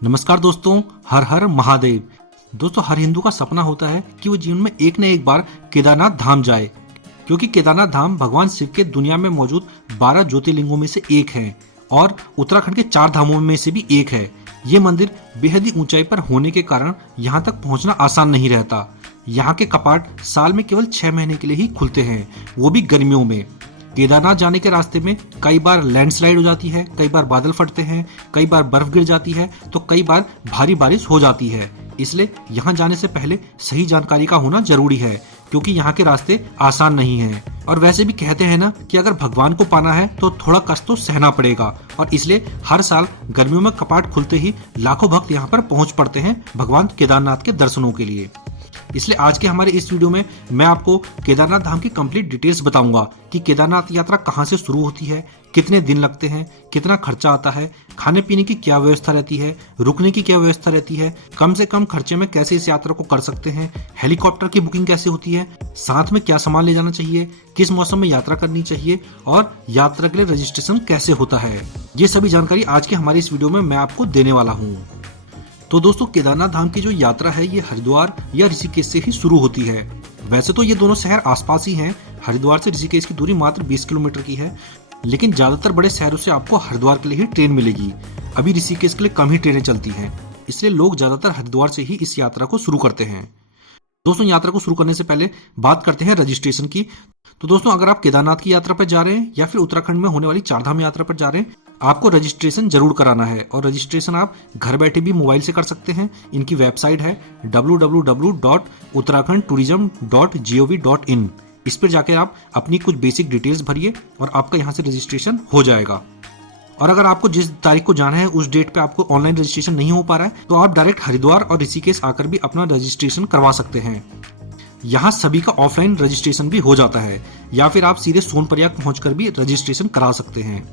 नमस्कार दोस्तों, हर हर महादेव। दोस्तों, हर हिंदू का सपना होता है कि वो जीवन में एक न एक बार केदारनाथ धाम जाए, क्योंकि केदारनाथ धाम भगवान शिव के दुनिया में मौजूद 12 ज्योतिर्लिंगों में से एक है और उत्तराखंड के 4 धामों में से भी एक है। ये मंदिर बेहद ही ऊंचाई पर होने के कारण यहाँ तक पहुँचना आसान नहीं रहता। यहाँ के कपाट साल में केवल 6 महीने के लिए ही खुलते हैं, वो भी गर्मियों में। केदारनाथ जाने के रास्ते में कई बार लैंडस्लाइड हो जाती है, कई बार बादल फटते हैं, कई बार बर्फ गिर जाती है, तो कई बार भारी बारिश हो जाती है। इसलिए यहाँ जाने से पहले सही जानकारी का होना जरूरी है, क्योंकि यहाँ के रास्ते आसान नहीं हैं। और वैसे भी कहते हैं ना कि अगर भगवान को पाना है तो थोड़ा कष्ट तो सहना पड़ेगा, और इसलिए हर साल गर्मियों में कपाट खुलते ही लाखों भक्त यहाँ पर पहुंच पड़ते हैं भगवान केदारनाथ के दर्शनों के लिए। इसलिए आज के हमारे इस वीडियो में मैं आपको केदारनाथ धाम की कंप्लीट डिटेल्स बताऊंगा कि केदारनाथ यात्रा कहां से शुरू होती है, कितने दिन लगते हैं, कितना खर्चा आता है, खाने पीने की क्या व्यवस्था रहती है, रुकने की क्या व्यवस्था रहती है, कम से कम खर्चे में कैसे इस यात्रा को कर सकते हैं, हेलीकॉप्टर की बुकिंग कैसे होती है, साथ में क्या सामान ले जाना चाहिए, किस मौसम में यात्रा करनी चाहिए और यात्रा के लिए रजिस्ट्रेशन कैसे होता है। ये सभी जानकारी आज के हमारे इस वीडियो में मैं आपको देने वाला हूँ। तो दोस्तों, केदारनाथ धाम की जो यात्रा है ये हरिद्वार या ऋषिकेश से ही शुरू होती है। वैसे तो ये दोनों शहर आसपास ही हैं। हरिद्वार से ऋषिकेश की दूरी मात्र 20 किलोमीटर की है, लेकिन ज्यादातर बड़े शहरों से आपको हरिद्वार के लिए ही ट्रेन मिलेगी। अभी ऋषिकेश के लिए कम ही ट्रेनें चलती हैं, इसलिए लोग ज्यादातर हरिद्वार से ही इस यात्रा को शुरू करते हैं। दोस्तों, यात्रा को शुरू करने से पहले बात करते हैं रजिस्ट्रेशन की। तो दोस्तों, अगर आप केदारनाथ की यात्रा पर जा रहे हैं या फिर उत्तराखंड में होने वाली 4 धाम यात्रा पर जा रहे हैं, आपको रजिस्ट्रेशन जरूर कराना है। और रजिस्ट्रेशन आप घर बैठे भी मोबाइल से कर सकते हैं। इनकी वेबसाइट है www.uttarakhandtourism.gov.in। इस पर जाकर आप अपनी कुछ बेसिक डिटेल्स भरिए और आपका यहाँ से रजिस्ट्रेशन हो जाएगा। और अगर आपको जिस तारीख को जाना है उस डेट पे आपको ऑनलाइन रजिस्ट्रेशन नहीं हो पा रहा है, तो आप डायरेक्ट हरिद्वार और ऋषिकेश आकर भी अपना रजिस्ट्रेशन करवा सकते हैं। यहाँ सभी का ऑफलाइन रजिस्ट्रेशन भी हो जाता है, या फिर आप सीधे सोनप्रयाग पहुंचकर भी रजिस्ट्रेशन करा सकते हैं।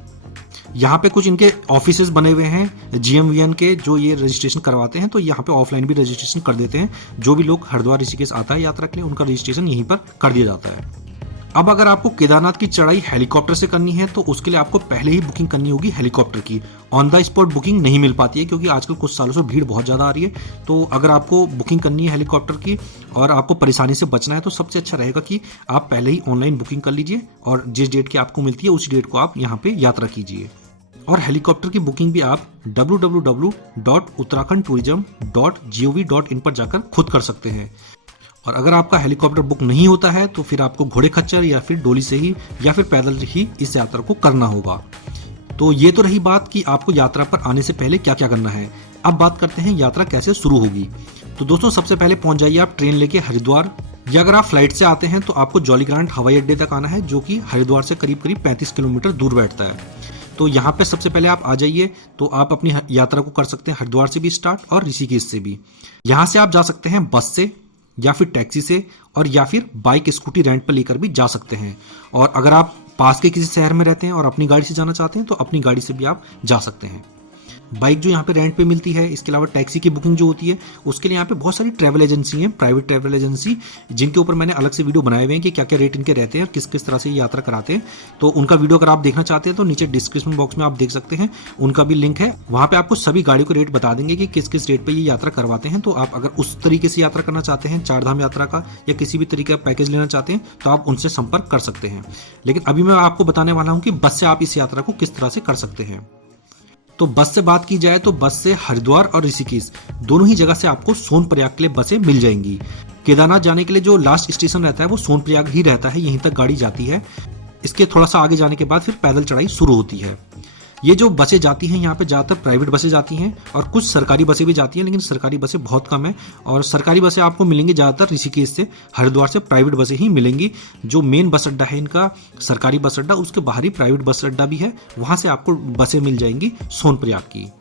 यहाँ पे कुछ इनके ऑफिसेज बने हुए हैं GMVN के, जो ये रजिस्ट्रेशन करवाते हैं। तो यहाँ पे ऑफलाइन भी रजिस्ट्रेशन कर देते हैं। जो भी लोग हरिद्वार ऋषिकेश आता है यात्रा के लिए, उनका रजिस्ट्रेशन यहीं पर कर दिया जाता है। अब अगर आपको केदारनाथ की चढ़ाई हेलीकॉप्टर से करनी है तो उसके लिए आपको पहले ही बुकिंग करनी होगी हेलीकॉप्टर की। ऑन द स्पॉट बुकिंग नहीं मिल पाती है, क्योंकि आजकल कुछ सालों से भीड़ बहुत ज़्यादा आ रही है। तो अगर आपको बुकिंग करनी है हेलीकॉप्टर की और आपको परेशानी से बचना है, तो सबसे अच्छा रहेगा कि आप पहले ही ऑनलाइन बुकिंग कर लीजिए और जिस डेट की आपको मिलती है उस डेट को आप यहाँ पे यात्रा कीजिए। और हेलीकॉप्टर की बुकिंग भी आप www.uttarakhandtourism.gov.in पर जाकर खुद कर सकते हैं। और अगर आपका हेलीकॉप्टर बुक नहीं होता है तो फिर आपको घोड़े खच्चर या फिर डोली से ही या फिर पैदल ही इस यात्रा को करना होगा। तो ये तो रही बात कि आपको यात्रा पर आने से पहले क्या क्या करना है। अब बात करते हैं यात्रा कैसे शुरू होगी। तो दोस्तों, सबसे पहले पहुंच जाइए आप ट्रेन लेके हरिद्वार, या अगर आप फ्लाइट से आते हैं तो आपको जॉलीग्रांट हवाई अड्डे तक आना है, जो कि हरिद्वार से करीब करीब 35 किलोमीटर दूर बैठता है। तो यहाँ पे सबसे पहले आप आ जाइए, तो आप अपनी यात्रा को कर सकते हैं हरिद्वार से भी स्टार्ट और ऋषिकेश से भी। यहाँ से आप जा सकते हैं बस से या फिर टैक्सी से, और या फिर बाइक स्कूटी रेंट पर लेकर भी जा सकते हैं। और अगर आप पास के किसी शहर में रहते हैं और अपनी गाड़ी से जाना चाहते हैं तो अपनी गाड़ी से भी आप जा सकते हैं। बाइक जो यहाँ पे रेंट पे मिलती है, इसके अलावा टैक्सी की बुकिंग जो होती है उसके लिए यहाँ पे बहुत सारी ट्रैवल एजेंसी हैं, प्राइवेट ट्रैवल एजेंसी, जिनके ऊपर मैंने अलग से वीडियो बनाए हुए हैं कि क्या क्या रेट इनके रहते हैं और किस किस तरह से ये यात्रा कराते हैं। तो उनका वीडियो अगर आप देखना चाहते हैं तो नीचे डिस्क्रिप्शन बॉक्स में आप देख सकते हैं, उनका भी लिंक है। वहाँ पे आपको सभी गाड़ियों के रेट बता देंगे कि किस किस रेट पर ये यात्रा करवाते हैं। तो आप अगर उस तरीके से यात्रा करना चाहते हैं, 4 धाम यात्रा का या किसी भी तरीके का पैकेज लेना चाहते हैं, तो आप उनसे संपर्क कर सकते हैं। लेकिन अभी मैं आपको बताने वाला हूँ कि बस से आप इस यात्रा को किस तरह से कर सकते हैं। तो बस से बात की जाए तो बस से हरिद्वार और ऋषिकेश दोनों ही जगह से आपको सोनप्रयाग के लिए बसें मिल जाएंगी। केदारनाथ जाने के लिए जो लास्ट स्टेशन रहता है वो सोनप्रयाग ही रहता है, यहीं तक गाड़ी जाती है। इसके थोड़ा सा आगे जाने के बाद फिर पैदल चढ़ाई शुरू होती है। ये जो बसें जाती हैं यहाँ पे ज़्यादातर प्राइवेट बसें जाती हैं और कुछ सरकारी बसें भी जाती हैं, लेकिन सरकारी बसें बहुत कम है। और सरकारी बसें आपको मिलेंगी ज़्यादातर ऋषिकेश से, हरिद्वार से प्राइवेट बसें ही मिलेंगी। जो मेन बस अड्डा है इनका, सरकारी बस अड्डा, उसके बाहर ही प्राइवेट बस अड्डा भी है, वहाँ से आपको बसें मिल जाएंगी सोनप्रयाग की।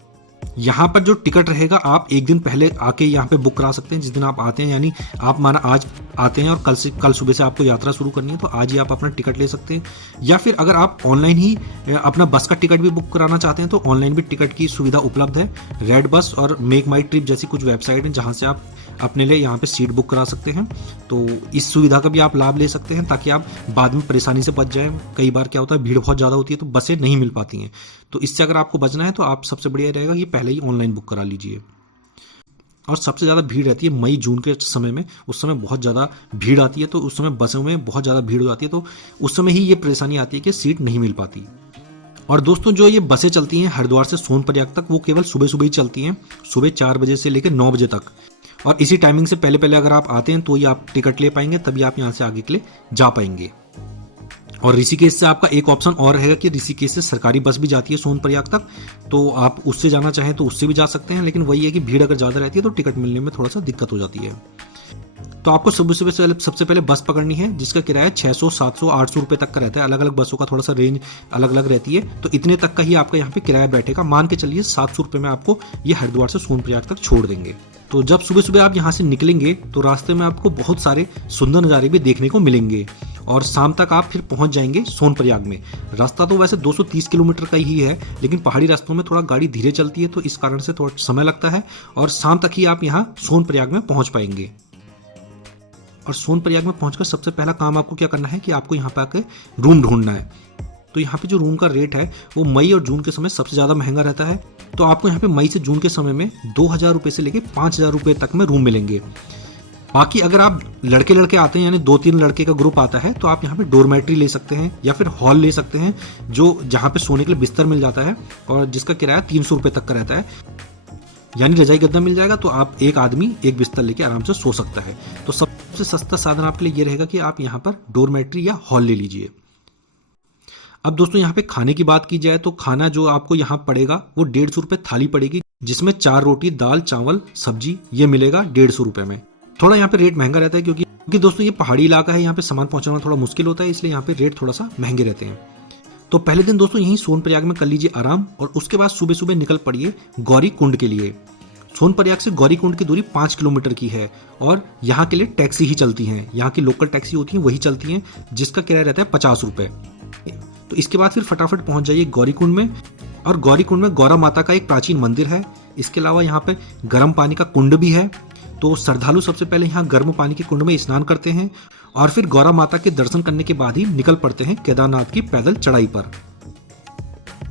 यहाँ पर जो टिकट रहेगा आप एक दिन पहले आके यहाँ पे बुक करा सकते हैं। जिस दिन आप आते हैं, यानी आप माना आज आते हैं और कल सुबह से आपको यात्रा शुरू करनी है, तो आज ही आप अपना टिकट ले सकते हैं। या फिर अगर आप ऑनलाइन ही अपना बस का टिकट भी बुक कराना चाहते हैं तो ऑनलाइन भी टिकट की सुविधा उपलब्ध है। रेड बस और मेक माई ट्रिप जैसी कुछ वेबसाइट हैं जहाँ से आप अपने लिए यहाँ पे सीट बुक करा सकते हैं। तो इस सुविधा का भी आप लाभ ले सकते हैं ताकि आप बाद में परेशानी से बच जाएं। कई बार क्या होता है, भीड़ बहुत ज़्यादा होती है तो बसें नहीं मिल पाती हैं। तो इससे अगर आपको बचना है तो आप सबसे बढ़िया रहेगा कि पहले ही ऑनलाइन बुक करा लीजिए। और सबसे ज़्यादा भीड़ रहती है मई जून के समय में, उस समय बहुत ज़्यादा भीड़ आती है, तो उस समय बसों में बहुत ज़्यादा भीड़ हो जाती है, तो उस समय ही ये परेशानी आती है कि सीट नहीं मिल पाती। और दोस्तों जो ये बसें चलती हैं हरिद्वार से सोनप्रयाग तक, वो केवल सुबह सुबह ही चलती हैं, सुबह 4 बजे से लेकर 9 बजे तक। और इसी टाइमिंग से पहले पहले अगर आप आते हैं तो ही आप टिकट ले पाएंगे, तभी आप यहाँ से आगे के लिए जा पाएंगे। और ऋषिकेश से आपका एक ऑप्शन और रहेगा कि ऋषिकेश से सरकारी बस भी जाती है सोनप्रयाग तक, तो आप उससे जाना चाहें तो उससे भी जा सकते हैं। लेकिन वही है कि भीड़ अगर ज़्यादा रहती है तो टिकट मिलने में थोड़ा सा दिक्कत हो जाती है। तो आपको सुबह सुबह सबसे पहले बस पकड़नी है, जिसका किराया 600, 700, 800 रुपये तक का रहता है। अलग अलग बसों का थोड़ा सा रेंज अलग अलग रहती है, तो इतने तक का ही आपका यहाँ पे किराया बैठेगा। मान के चलिए 700 रुपये में आपको ये हरिद्वार से सोनप्रयाग तक छोड़ देंगे। तो जब सुबह सुबह आप यहाँ से निकलेंगे तो रास्ते में आपको बहुत सारे सुंदर नज़ारे भी देखने को मिलेंगे, और शाम तक आप फिर पहुँच जाएंगे सोनप्रयाग में। रास्ता तो वैसे 230 किलोमीटर का ही है, लेकिन पहाड़ी रास्तों में थोड़ा गाड़ी धीरे चलती है, तो इस कारण से थोड़ा समय लगता है, और शाम तक ही आप यहाँ सोनप्रयाग में पहुँच पाएंगे। और सोनप्रयाग में पहुंचकर सबसे पहला काम आपको क्या करना है कि आपको यहाँ पे आके रूम ढूंढना है। तो यहाँ पे जो रूम का रेट है वो मई और जून के समय सबसे ज़्यादा महंगा रहता है। तो आपको यहाँ पे मई से जून के समय में 2000 रुपये से लेके 5000 रुपये तक में रूम मिलेंगे। बाकी अगर आप लड़के लड़के आते हैं, यानी 2-3 लड़के का ग्रुप आता है, तो आप यहाँ पे डोरमेट्री ले सकते हैं या फिर हॉल ले सकते हैं, जो जहाँ पे सोने के लिए बिस्तर मिल जाता है, और जिसका किराया 300 रुपये तक का रहता है, यानी रजाई गद्दा मिल जाएगा। तो आप एक आदमी एक बिस्तर लेके आराम से सो सकता है। तो सबसे सस्ता साधन आपके लिए ये रहेगा कि आप यहाँ पर डोरमेट्री या हॉल ले लीजिए। अब दोस्तों यहाँ पे खाने की बात की जाए तो खाना जो आपको यहाँ पड़ेगा वो 150 रुपये थाली पड़ेगी, जिसमें 4 रोटी, दाल, चावल, सब्जी ये मिलेगा 150 रुपये में। थोड़ा यहाँ पे रेट महंगा रहता है क्योंकि दोस्तों ये पहाड़ी इलाका है, यहाँ पे सामान पहुँचाना थोड़ा मुश्किल होता है, इसलिए यहाँ पे रेट थोड़ा सा महंगे रहते हैं। तो पहले दिन दोस्तों यहीं सोनप्रयाग में कर लीजिए आराम, और उसके बाद सुबह सुबह निकल पड़िए गौरी कुंड के लिए। सोनप्रयाग से गौरी कुंड की दूरी 5 किलोमीटर की है, और यहाँ के लिए टैक्सी ही चलती हैं, यहाँ की लोकल टैक्सी होती हैं वही चलती हैं, जिसका किराया रहता है 50 रुपये। तो इसके बाद फिर फटाफट पहुँच जाइए गौरी कुंड में। और गौरी कुंड में गौरा माता का एक प्राचीन मंदिर है। इसके अलावा यहाँ पे गर्म पानी का कुंड भी है। तो श्रद्धालु सबसे पहले यहाँ गर्म पानी के कुंड में स्नान करते हैं, और फिर गौरा माता के दर्शन करने के बाद ही निकल पड़ते हैं केदारनाथ की पैदल चढ़ाई पर।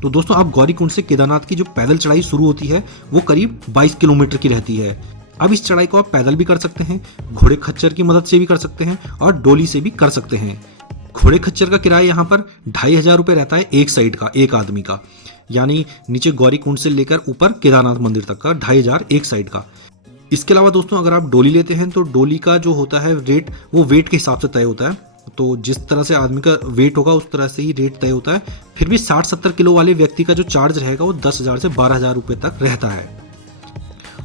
तो दोस्तों अब गौरी कुंड से केदारनाथ की जो पैदल चढ़ाई शुरू होती है वो करीब 22 किलोमीटर की रहती है। अब इस चढ़ाई को आप पैदल भी कर सकते हैं, घोड़े खच्चर की मदद से भी कर सकते हैं, और डोली से भी कर सकते हैं। घोड़े खच्चर का किराया यहाँ पर 2500 रुपये रहता है एक साइड का, एक आदमी का, यानी नीचे गौरी कुंड से लेकर ऊपर केदारनाथ मंदिर तक का 2500 एक साइड का। इसके अलावा दोस्तों अगर आप डोली लेते हैं तो डोली का जो होता है रेट वो वेट के हिसाब से तय होता है। तो जिस तरह से आदमी का वेट होगा उस तरह से ही रेट तय होता है। फिर भी 60-70 किलो वाले व्यक्ति का जो चार्ज रहेगा वो 10,000 से 12,000 रुपये तक रहता है।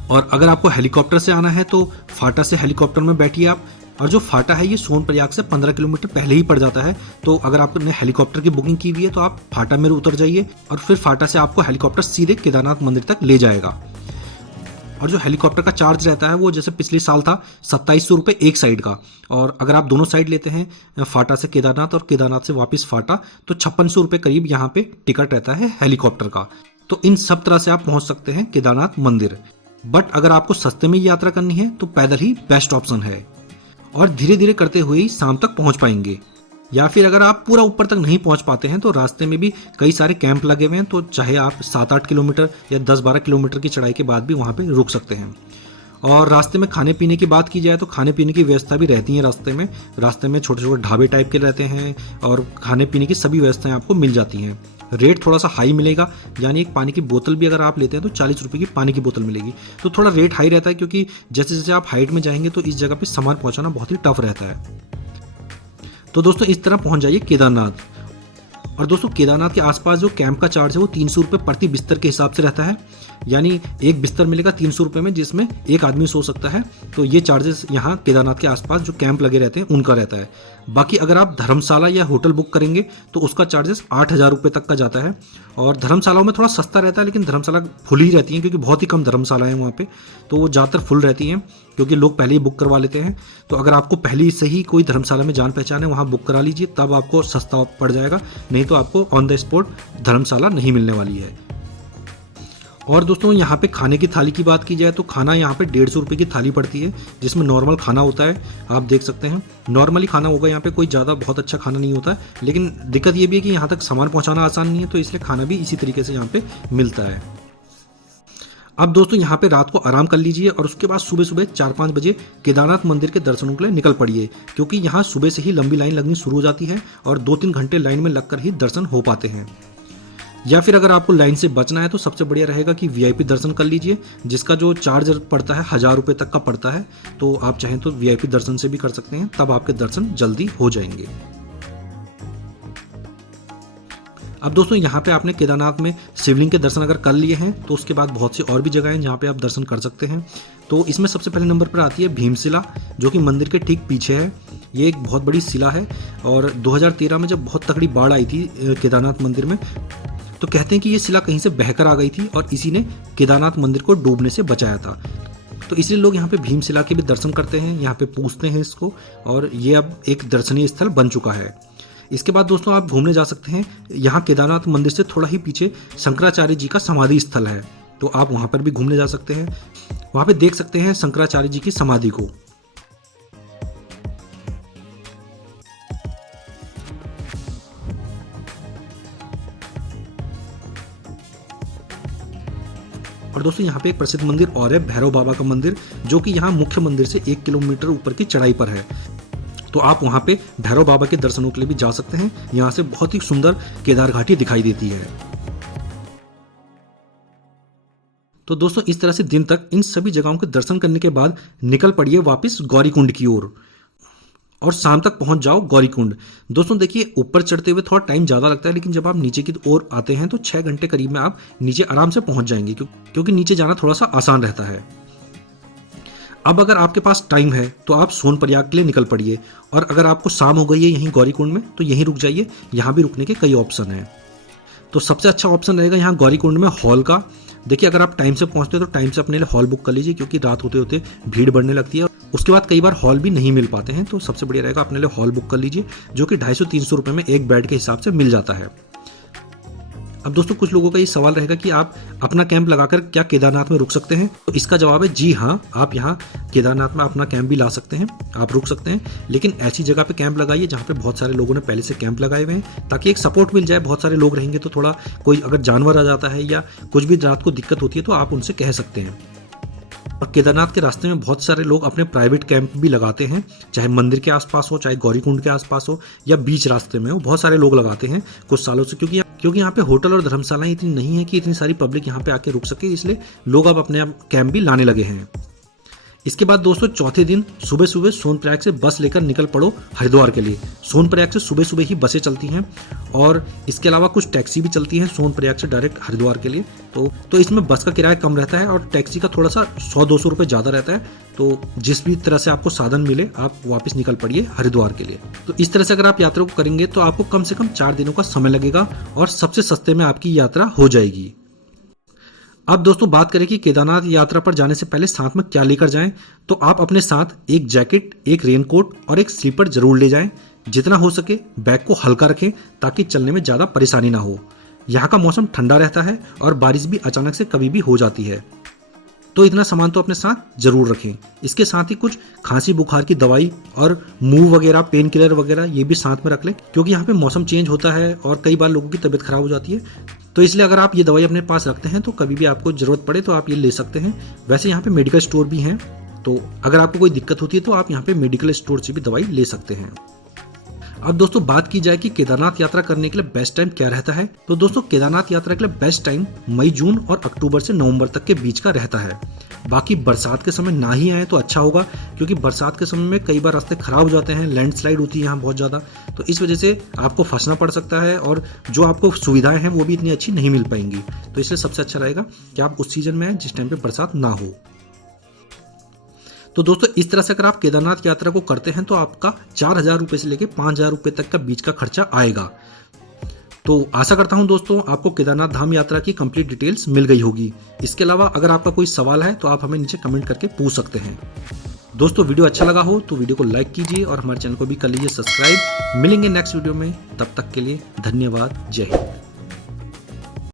और अगर आपको हेलीकॉप्टर से आना है तो फाटा से हेलीकॉप्टर में बैठिए आप, और जो फाटा है ये सोनप्रयाग से 15 किलोमीटर पहले ही पड़ जाता है। तो अगर आपने हेलीकॉप्टर की बुकिंग की हुई है तो आप फाटा में उतर जाइए, और फिर फाटा से आपको हेलीकॉप्टर सीधे केदारनाथ मंदिर तक ले जाएगा। और जो हेलीकॉप्टर का चार्ज रहता है वो जैसे पिछले साल था 2700 रुपये एक साइड का, और अगर आप दोनों साइड लेते हैं फाटा से केदारनाथ और केदारनाथ से वापस फाटा, तो 5600 रुपये करीब यहाँ पे टिकट रहता है हेलीकॉप्टर का। तो इन सब तरह से आप पहुँच सकते हैं केदारनाथ मंदिर। बट अगर आपको सस्ते में यात्रा करनी है तो पैदल ही बेस्ट ऑप्शन है, और धीरे धीरे करते हुए ही शाम तक पहुँच पाएंगे। या फिर अगर आप पूरा ऊपर तक नहीं पहुंच पाते हैं तो रास्ते में भी कई सारे कैंप लगे हुए हैं, तो चाहे आप 7-8 किलोमीटर या 10-12 किलोमीटर की चढ़ाई के बाद भी वहां पे रुक सकते हैं। और रास्ते में खाने पीने की बात की जाए तो खाने पीने की व्यवस्था भी रहती है रास्ते में छोटे छोटे ढाबे टाइप के रहते हैं, और खाने पीने की सभी व्यवस्थाएं आपको मिल जाती हैं। रेट थोड़ा सा हाई मिलेगा, यानी एक पानी की बोतल भी अगर आप लेते हैं तो 40 रुपये की पानी की बोतल मिलेगी। तो थोड़ा रेट हाई रहता है, क्योंकि जैसे जैसे आप हाइट में जाएंगे तो इस जगह पर सामान पहुँचाना बहुत ही टफ रहता है। तो दोस्तों इस तरह पहुंच जाइए केदारनाथ। और दोस्तों केदारनाथ के आसपास जो कैंप का चार्ज है वो 300 रुपये प्रति बिस्तर के हिसाब से रहता है, यानी एक बिस्तर मिलेगा 300 रुपये में, जिसमें एक आदमी सो सकता है। तो ये चार्जेस यहाँ केदारनाथ के आसपास जो कैंप लगे रहते हैं उनका रहता है। बाकी अगर आप धर्मशाला या होटल बुक करेंगे तो उसका चार्जेस 8,000 रुपये तक का जाता है। और धर्मशालाओं में थोड़ा सस्ता रहता है, लेकिन धर्मशाला फुल ही रहती हैं, क्योंकि बहुत ही कम धर्मशाला है वहाँ पे, तो वो ज़्यादातर फुल रहती हैं क्योंकि लोग पहले ही बुक करवा लेते हैं। तो अगर आपको पहले से ही कोई धर्मशाला में जान पहचान है वहाँ बुक करा लीजिए, तब आपको सस्ता पड़ जाएगा, नहीं तो आपको ऑन द स्पॉट धर्मशाला नहीं मिलने वाली है। और दोस्तों यहाँ पे खाने की थाली की बात की जाए तो खाना यहाँ पे 150 रुपये की थाली पड़ती है, जिसमें नॉर्मल खाना होता है। आप देख सकते हैं नॉर्मली खाना होगा, यहाँ पे कोई ज़्यादा बहुत अच्छा खाना नहीं होता है, लेकिन दिक्कत ये भी है कि यहाँ तक सामान पहुँचाना आसान नहीं है, तो इसलिए खाना भी इसी तरीके से यहाँ पे मिलता है। अब दोस्तों यहाँ पे रात को आराम कर लीजिए और उसके बाद सुबह सुबह 4-5 बजे केदारनाथ मंदिर के दर्शनों के लिए निकल पड़िए, क्योंकि यहाँ सुबह से ही लंबी लाइन लगनी शुरू हो जाती है और 2-3 घंटे लाइन में लगकर ही दर्शन हो पाते हैं। या फिर अगर आपको लाइन से बचना है तो सबसे बढ़िया रहेगा कि वीआईपी दर्शन कर लीजिए, जिसका जो चार्ज पड़ता है 1000 रुपये तक का पड़ता है। तो आप चाहें तो वीआईपी दर्शन से भी कर सकते हैं, तब आपके दर्शन जल्दी हो जाएंगे। अब दोस्तों यहाँ पे आपने केदारनाथ में शिवलिंग के दर्शन अगर कर लिए हैं तो उसके बाद बहुत सी और भी जगह हैं जहाँ पे आप दर्शन कर सकते हैं। तो इसमें सबसे पहले नंबर पर आती है भीमशिला, जो कि मंदिर के ठीक पीछे है। ये एक बहुत बड़ी शिला है और 2013 में जब बहुत तगड़ी बाढ़ आई थी केदारनाथ मंदिर में, तो कहते हैं कि ये शिला कहीं से बहकर आ गई थी और इसी ने केदारनाथ मंदिर को डूबने से बचाया था। तो इसलिए लोग यहाँ पे भीमशिला के भी दर्शन करते हैं, यहाँ पे पूजते हैं इसको, और ये अब एक दर्शनीय स्थल बन चुका है। इसके बाद दोस्तों आप घूमने जा सकते हैं, यहाँ केदारनाथ मंदिर से थोड़ा ही पीछे शंकराचार्य जी का समाधि स्थल है, तो आप वहाँ पर भी घूमने जा सकते हैं। वहाँ पे देख सकते हैं शंकराचार्य जी की समाधि को। और दोस्तों यहाँ पे एक प्रसिद्ध मंदिर और है, भैरव बाबा का मंदिर, जो कि यहाँ मुख्य मंदिर से 1 किलोमीटर ऊपर की चढ़ाई पर है। तो आप वहाँ पे भैरव बाबा के दर्शनों के लिए भी जा सकते हैं। यहाँ से बहुत ही सुंदर केदार घाटी दिखाई देती है। तो दोस्तों इस तरह से दिन तक इन सभी जगहों के दर्शन करने के बाद निकल पड़िए वापस गौरीकुंड की ओर और शाम तक पहुंच जाओ गौरीकुंड। दोस्तों देखिए ऊपर चढ़ते हुए थोड़ा टाइम ज़्यादा लगता है, लेकिन जब आप नीचे की ओर आते हैं तो 6 घंटे करीब में आप नीचे आराम से पहुंच जाएंगे, क्योंकि नीचे जाना थोड़ा सा आसान रहता है। अब अगर आपके पास टाइम है तो आप सोनप्रयाग के लिए निकल पड़िए, और अगर आपको शाम हो गई है यहीं गौरीकुंड में तो यहीं रुक जाइए। यहाँ भी रुकने के कई ऑप्शन हैं। तो सबसे अच्छा ऑप्शन रहेगा यहाँ गौरीकुंड में हॉल का। देखिए अगर आप टाइम से पहुँचते हो तो टाइम से अपने लिए हॉल बुक कर लीजिए, क्योंकि रात होते होते भीड़ बढ़ने लगती है। उसके बाद कई बार हॉल भी नहीं मिल पाते हैं, तो सबसे बढ़िया रहेगा अपने लिए हॉल बुक कर लीजिए, जो कि 250-300 रुपये में एक बेड के हिसाब से मिल जाता है। अब दोस्तों कुछ लोगों का ये सवाल रहेगा कि आप अपना कैंप लगाकर क्या केदारनाथ में रुक सकते हैं, तो इसका जवाब है जी हाँ, आप यहाँ केदारनाथ में अपना कैंप भी ला सकते हैं, आप रुक सकते हैं। लेकिन ऐसी जगह पे कैंप लगाइए जहाँ पे बहुत सारे लोगों ने पहले से कैंप लगाए हुए हैं, ताकि एक सपोर्ट मिल जाए। बहुत सारे लोग रहेंगे तो थोड़ा कोई अगर जानवर आ जाता है या कुछ भी रात को दिक्कत होती है तो आप उनसे कह सकते हैं। और केदारनाथ के रास्ते में बहुत सारे लोग अपने प्राइवेट कैंप भी लगाते हैं, चाहे मंदिर के आसपास हो, चाहे गौरीकुंड के आसपास हो, या बीच रास्ते में हो। बहुत सारे लोग लगाते हैं कुछ सालों से, क्योंकि यहाँ पे होटल और धर्मशालाएं इतनी नहीं है कि इतनी सारी पब्लिक यहाँ पे आके रुक सके, इसलिए लोग अब अपने कैंप भी लाने लगे हैं। इसके बाद दोस्तों चौथे दिन सुबह सुबह सोनप्रयाग से बस लेकर निकल पड़ो हरिद्वार के लिए। सोनप्रयाग से सुबह सुबह ही बसें चलती हैं, और इसके अलावा कुछ टैक्सी भी चलती हैं सोनप्रयाग से डायरेक्ट हरिद्वार के लिए। तो इसमें बस का किराया कम रहता है और टैक्सी का थोड़ा सा 100-200 रुपये ज़्यादा रहता है। तो जिस भी तरह से आपको साधन मिले आप वापस निकल पड़िए हरिद्वार के लिए। तो इस तरह से अगर आप यात्रा को करेंगे तो आपको कम से कम 4 दिनों का समय लगेगा और सबसे सस्ते में आपकी यात्रा हो जाएगी। अब दोस्तों बात करें कि केदारनाथ यात्रा पर जाने से पहले साथ में क्या लेकर जाएं, तो आप अपने साथ एक जैकेट, एक रेनकोट और एक स्लीपर जरूर ले जाएं। जितना हो सके बैग को हल्का रखें, ताकि चलने में ज़्यादा परेशानी ना हो। यहाँ का मौसम ठंडा रहता है और बारिश भी अचानक से कभी भी हो जाती है, तो इतना सामान तो अपने साथ जरूर रखें। इसके साथ ही कुछ खांसी बुखार की दवाई और मूव वगैरह, पेन किलर वगैरह ये भी साथ में रख लें, क्योंकि यहाँ पे मौसम चेंज होता है और कई बार लोगों की तबीयत खराब हो जाती है। तो इसलिए अगर आप ये दवाई अपने पास रखते हैं तो कभी भी आपको ज़रूरत पड़े तो आप ये ले सकते हैं। वैसे यहाँ पे मेडिकल स्टोर भी हैं, तो अगर आपको कोई दिक्कत होती है तो आप यहाँ पे मेडिकल स्टोर से भी दवाई ले सकते हैं। अब दोस्तों बात की जाए कि केदारनाथ यात्रा करने के लिए बेस्ट टाइम क्या रहता है, तो दोस्तों केदारनाथ यात्रा के लिए बेस्ट टाइम मई, जून और अक्टूबर से नवंबर तक के बीच का रहता है। बाकी बरसात के समय ना ही आए तो अच्छा होगा, क्योंकि बरसात के समय में कई बार रास्ते खराब हो जाते हैं, लैंडस्लाइड होती है यहाँ बहुत ज़्यादा, तो इस वजह से आपको फंसना पड़ सकता है और जो आपको सुविधाएं हैं वो भी इतनी अच्छी नहीं मिल पाएंगी। तो इसलिए सबसे अच्छा रहेगा कि आप उस सीजन में आए जिस टाइम पे बरसात ना हो। तो दोस्तों इस तरह से अगर आप केदारनाथ यात्रा को करते हैं तो आपका 4000 रुपये से लेकर 5000 रुपये तक का बीच का खर्चा आएगा। तो आशा करता हूं दोस्तों आपको केदारनाथ धाम यात्रा की कंप्लीट डिटेल्स मिल गई होगी। इसके अलावा अगर आपका कोई सवाल है तो आप हमें नीचे कमेंट करके पूछ सकते हैं। दोस्तों वीडियो अच्छा लगा हो तो वीडियो को लाइक कीजिए और हमारे चैनल को भी कर लीजिए सब्सक्राइब। मिलेंगे नेक्स्ट वीडियो में, तब तक के लिए धन्यवाद। जय हिंद।